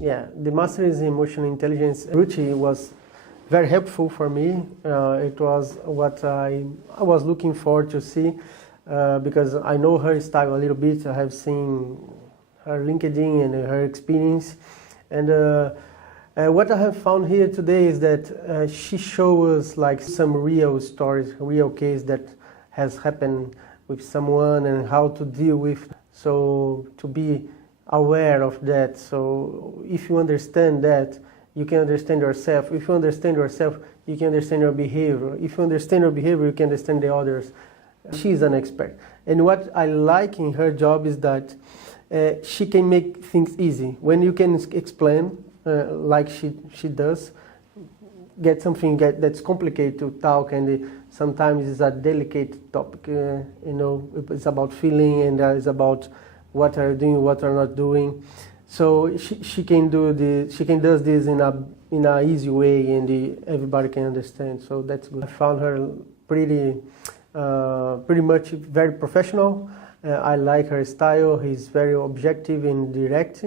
Yeah, the Masters in Emotional Intelligence, Ruchi was very helpful for me. It was what I was looking forward to see because I know her style a little bit. I have seen her LinkedIn and her experience. And what I have found here today is that she shows us like some real stories, real case that has happened with someone and how to deal with. So to be aware of that. So if you understand that, you can understand yourself. If you understand yourself, you can understand your behavior. If you understand your behavior, you can understand the others. She's an expert. And what I like in her job is that she can make things easy. When you can explain, like she does, get something that's complicated to talk, and sometimes it's a delicate topic. It's about feeling, and it's about what are you doing, what are not doing. So she can do this. She can do this in a easy way, and everybody can understand. So that's good. I found her pretty much very professional. I like her style. He's very objective and direct,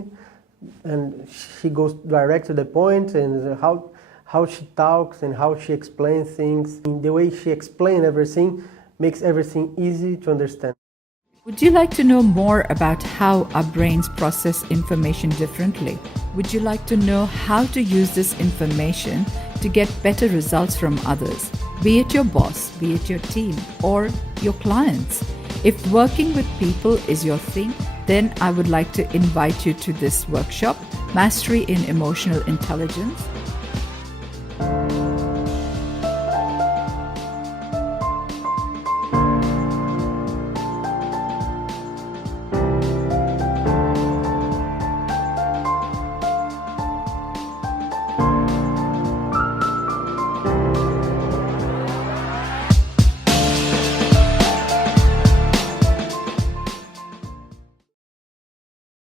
and she goes direct to the point. And how she talks and how she explains things, the way she explains everything makes everything easy to understand. Would you like to know more about how our brains process information differently? Would you like to know how to use this information to get better results from others, be it your boss, be it your team, or your clients? If working with people is your thing, then I would like to invite you to this workshop, Mastery in Emotional Intelligence,